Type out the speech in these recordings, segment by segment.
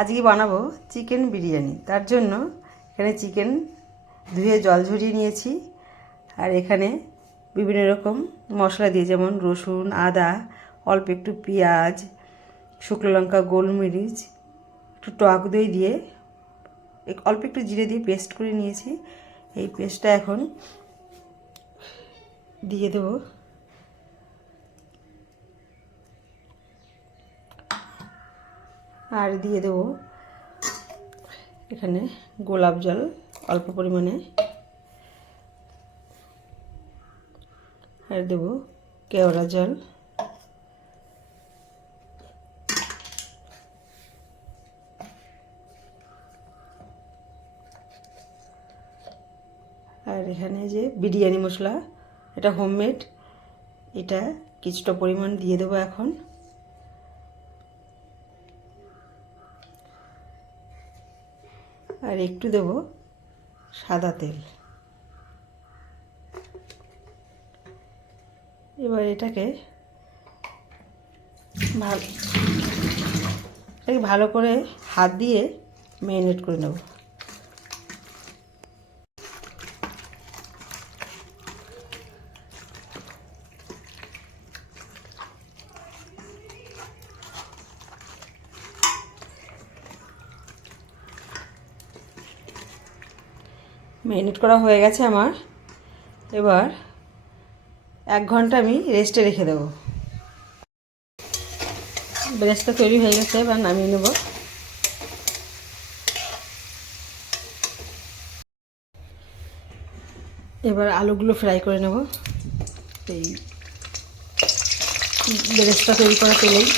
আজকে বানাবো চিকেন বিরিয়ানি। তার জন্য এখানে চিকেন ধুয়ে জল ঝরিয়ে নিয়েছি, আর এখানে বিভিন্ন রকম মশলা দিয়ে, যেমন রসুন, আদা, অল্প একটু পেঁয়াজ, শুকনো লঙ্কা, গোলমরিচ, একটু টক দই দিয়ে, অল্প একটু জিরে দিয়ে পেস্ট করে নিয়েছি। এই পেস্টটা এখন দিয়ে দেবো। আর দিয়ে দেবো এখানে গোলাপ জল অল্প পরিমাণে, আর দেবো কেওড়া জল, আর এখানে যে বিরিয়ানি মশলা, এটা হোমমেড, এটা কিছুটা পরিমাণ দিয়ে দেবো এখন। আর একটু দেব সাদা তেল। এবার এটাকে ভালো করে হাত দিয়ে ম্যারিনেট করে নেব। ম্যারিনেট করা হয়ে গেছে আমার। এবার 1 ঘন্টা আমি রেস্টে রেখে দেবো। ব্রেস্টটা তৈরি হয়ে গেছে, এবার নামিয়ে নেব। এবার আলুগুলো ফ্রাই করে নেব এই ব্রেস্টটা তৈরি করা তেলেই।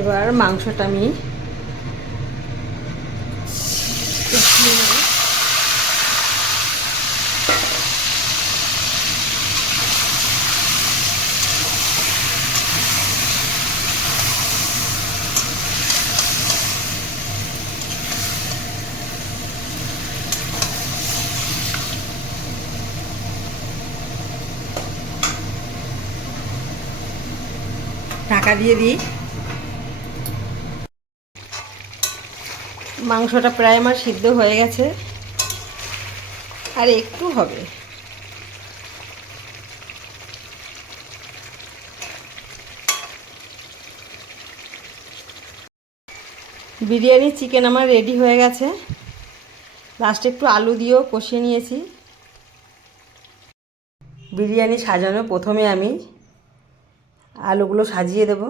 এবার মাংসটা আমি ঢাকা দিয়ে দিই। মাংসটা প্রায় আমার সিদ্ধ হয়ে গেছে, আর একটু হবে। বিরিয়ানি চিকেন আমার রেডি হয়ে গেছে। লাস্টে একটু আলু দিয়েও কষিয়ে নিয়েছি। বিরিয়ানি সাজানো প্রথমে আমি আলুগুলো সাজিয়ে দেব।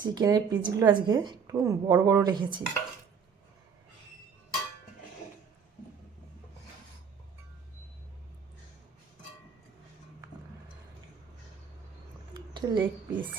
চিকেনের পিসগুলো আজকে একটু বড় বড় রেখেছি। এটা লেগ পিস।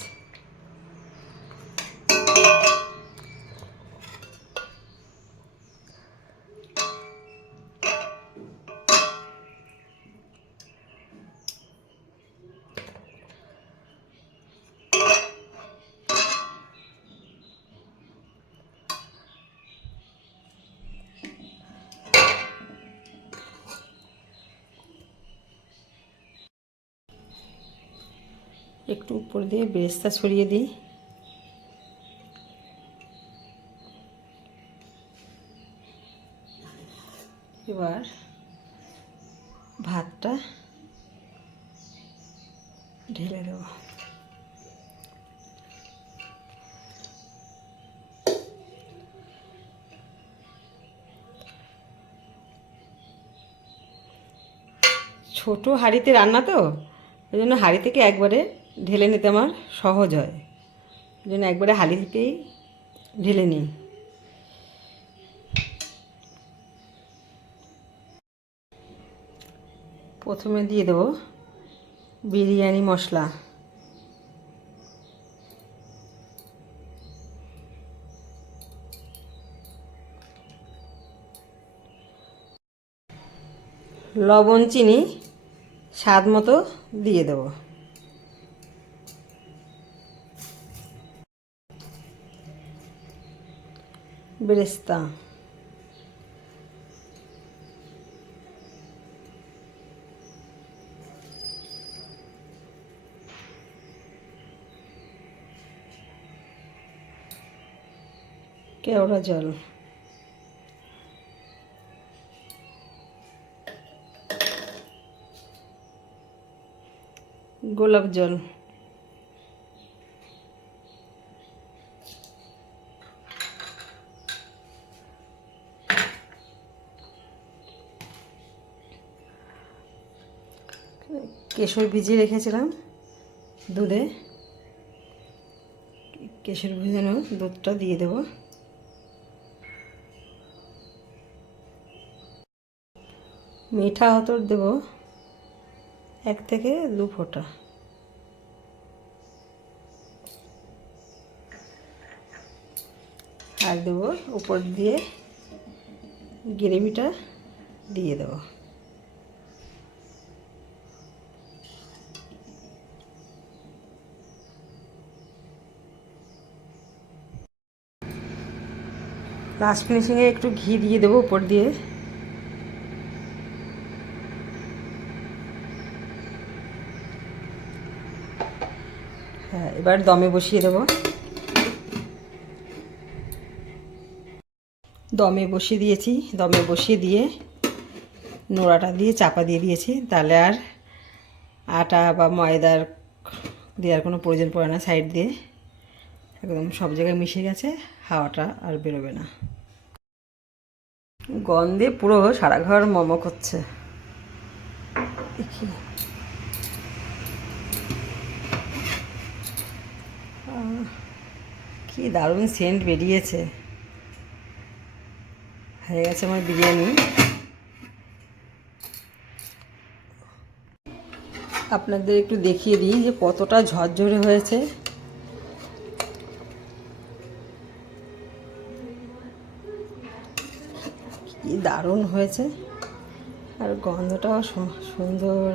একটু উপর দিয়ে বেরেস্তা ছড়িয়ে দিই। এবার ভাতটা ঢেলে দেব। ছোট হাঁড়িতে রান্না তো, ওই জন্য হাঁড়ি থেকে একবারে ঢেলে নিতে আমার সহজ হয়। ওই জন্য একবারে হাঁড়ি থেকেই ঢেলে নিই। প্রথমে দিয়ে দেবো বিরিয়ানি মশলা, লবণ চিনি স্বাদ মতো দিয়ে দেব, বেরেস্তা, কেওড়া জল, গোলাপ জল, কেশর ভিজিয়ে রেখেছিলাম দুধে, কেশর ভিজানো দুধটা দিয়ে দেব, মিঠা আতর দেব 1 থেকে 2 ফোঁটা, আর দেবো উপর দিয়ে গ্রেভিটা দিয়ে দেবো। লাস্ট ফিনিশিংয়ে একটু ঘি দিয়ে দেবো উপর দিয়ে। হ্যাঁ, এবার দমে বসিয়ে দেবো। দমে বসিয়ে দিয়েছি, দমে বসিয়ে দিয়ে নোড়াটা দিয়ে চাপা দিয়ে দিয়েছি, তাহলে আর আটা বা ময়দার দেওয়ার কোনো প্রয়োজন পড়ে না। সাইড দিয়ে একদম সব জায়গায় মিশে গেছে, হাওয়াটা আর বেরোবে না। গন্ধে পুরো সারা ঘর মমক হচ্ছে। দেখি কি দারুণ সেন্ট বেরিয়েছে। হয়ে গেছে আমার বিরিয়ানি। আপনাদের একটু দেখিয়ে দিই যে কতটা ঝরঝরে হয়েছে। কি দারুণ হয়েছে, আর গন্ধটাও সুন্দর,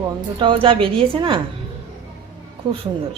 গন্ধটাও যা বেরিয়েছে না, খুব সুন্দর।